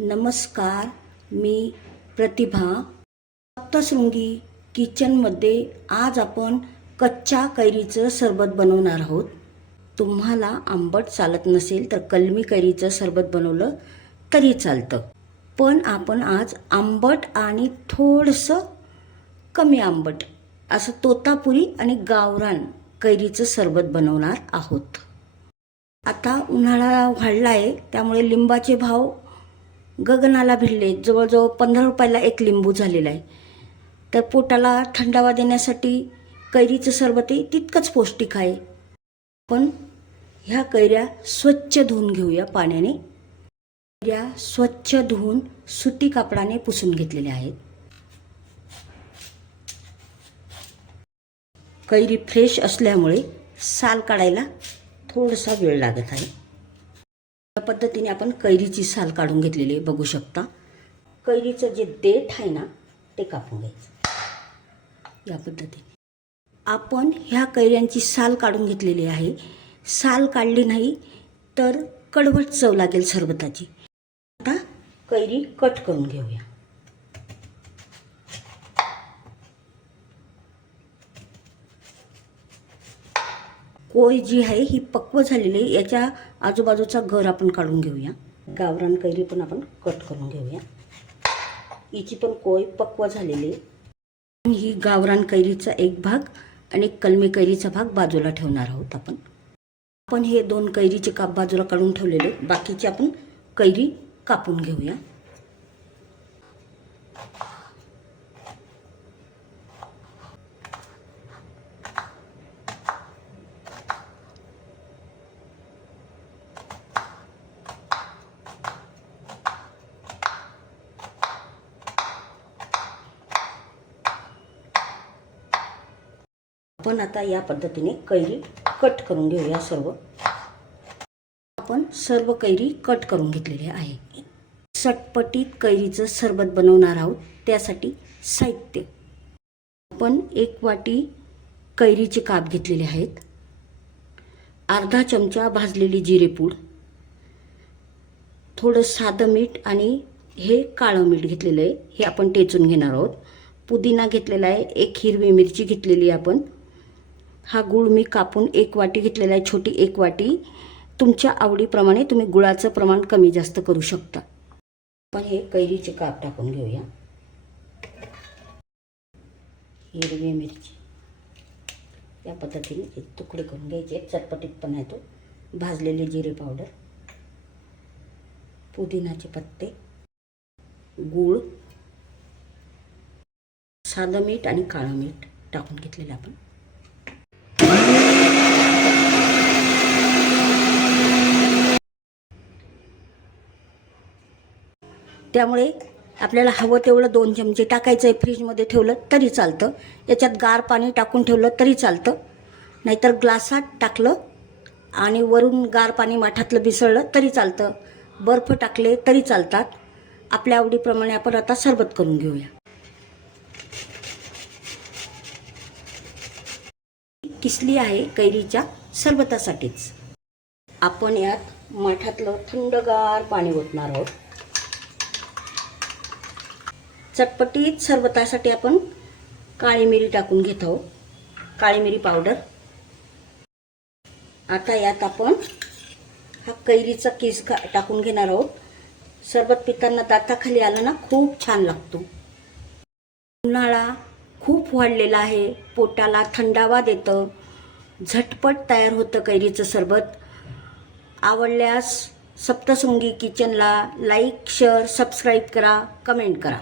नमस्कार, मी प्रतिभा. सप्तशृंगी किचनमध्ये आज आपण कच्च्या कैरीचं सरबत बनवणार आहोत. तुम्हाला आंबट चालत नसेल तर कलमी कैरीचं सरबत बनवलं तरी चालतं, पण आपण आज आंबट आणि थोडंसं कमी आंबट असं तोतापुरी आणि गावरान कैरीचं सरबत बनवणार आहोत. आता उन्हाळा वाढला आहे, त्यामुळे लिंबाचे भाव गगनाला भिडले. जवळजवळ 15 रुपयाला एक लिंबू झालेला आहे. तर पोटाला थंडावा देण्यासाठी कैरीचं सरबतही तितकंच पौष्टिक आहे. पण ह्या कैऱ्या स्वच्छ धुवून घेऊया पाण्याने. कैऱ्या स्वच्छ धुवून सुती कापडाने पुसून घेतलेल्या आहेत. कैरी फ्रेश असल्यामुळे साल काढायला थोडासा वेळ लागत आहे. या पद्धतीने आपण कैरीची साल काढून घेतलेली आहे, बघू शकता. कैरीचं जे देठ आहे ना ते कापून घ्यायचं. या पद्धतीने आपण ह्या कैऱ्यांची साल काढून घेतलेली आहे. साल काढली नाही तर कडवट चव लागेल सरबताची. आता कैरी कट करून घेऊया. कोय जी आहे ही पक्व झालेली आहे. याच्या आजूबाजूचा गर आपण काढून घेऊया. गावरान कैरी पण आपण कट करून घेऊया. हिची पण कोय पक्व झालेली आहे. ही गावरान कैरीचा एक भाग आणि कलमी कैरीचा भाग बाजूला ठेवणार आहोत. आपण हे 2 कैरीचे काप बाजूला काढून ठेवलेले. बाकीचे आपण कैरी कापून घेऊया. आपण आता या पद्धतीने कैरी कट करून घेऊया. आपण सर्व कैरी कट करून घेतलेली आहे. चटपटीत कैरीचं सरबत बनवणार आहोत. त्यासाठी साहित्य: आपण 1 वाटी कैरीचे काप घेतलेले आहेत. अर्धा चमचा भाजलेली जिरेपूड, थोडं साधं मीठ आणि हे काळं मीठ घेतलेलं आहे. हे आपण टेचून घेणार आहोत. पुदिना घेतलेला आहे. 1 हिरवी मिरची घेतलेली आहे आपण. हा गूळ मी कापून 1 वाटी घेतलेला आहे, छोटी 1 वाटी. तुमच्या आवडीप्रमाणे तुम्ही गुळाचं प्रमाण कमी जास्त करू शकता. आपण हे कैरीचे काप टाकून घेऊया. हिरवी मिरची या पद्धतीने तुकडे करून घ्यायचे. चटपटीतपणा येतो. भाजलेले जिरे पावडर, पुदिनाचे पत्ते, गूळ, साधं मीठ आणि काळं मीठ टाकून घेतलेलं आपण. त्यामुळे आपल्याला हवं तेवढं 2 चमचे टाकायचं आहे. फ्रीजमध्ये ठेवलं तरी चालतं. याच्यात गार पाणी टाकून ठेवलं तरी चालतं, नाहीतर ग्लासात टाकलं आणि वरून गार पाणी माठातलं मिसळलं तरी चालतं. बर्फ टाकले तरी चालतात. आपल्या आवडीप्रमाणे आपण आता सरबत करून घेऊया. किसली आहे कैरीच्या सरबतासाठीच. आपण यात माठातलं थंडगार पाणी ओतणार आहोत. चटपटीत सरबतासाठी आपण काळी मिरी टाकून घेत आहोत, काळी मिरी पावडर. आता यात आपण हा कैरीचा किस टाकून घेणार आहोत. सरबत पिताना दाताखाली आलं ना खूप छान लागतो. उन्हाळा खूप वाढलेला आहे, पोटाला थंडावा देतं, झटपट तयार होतं कैरीचं सरबत. आवडल्यास सप्तशृंगी किचनला लाईक, शेअर, सबस्क्राईब करा, कमेंट करा.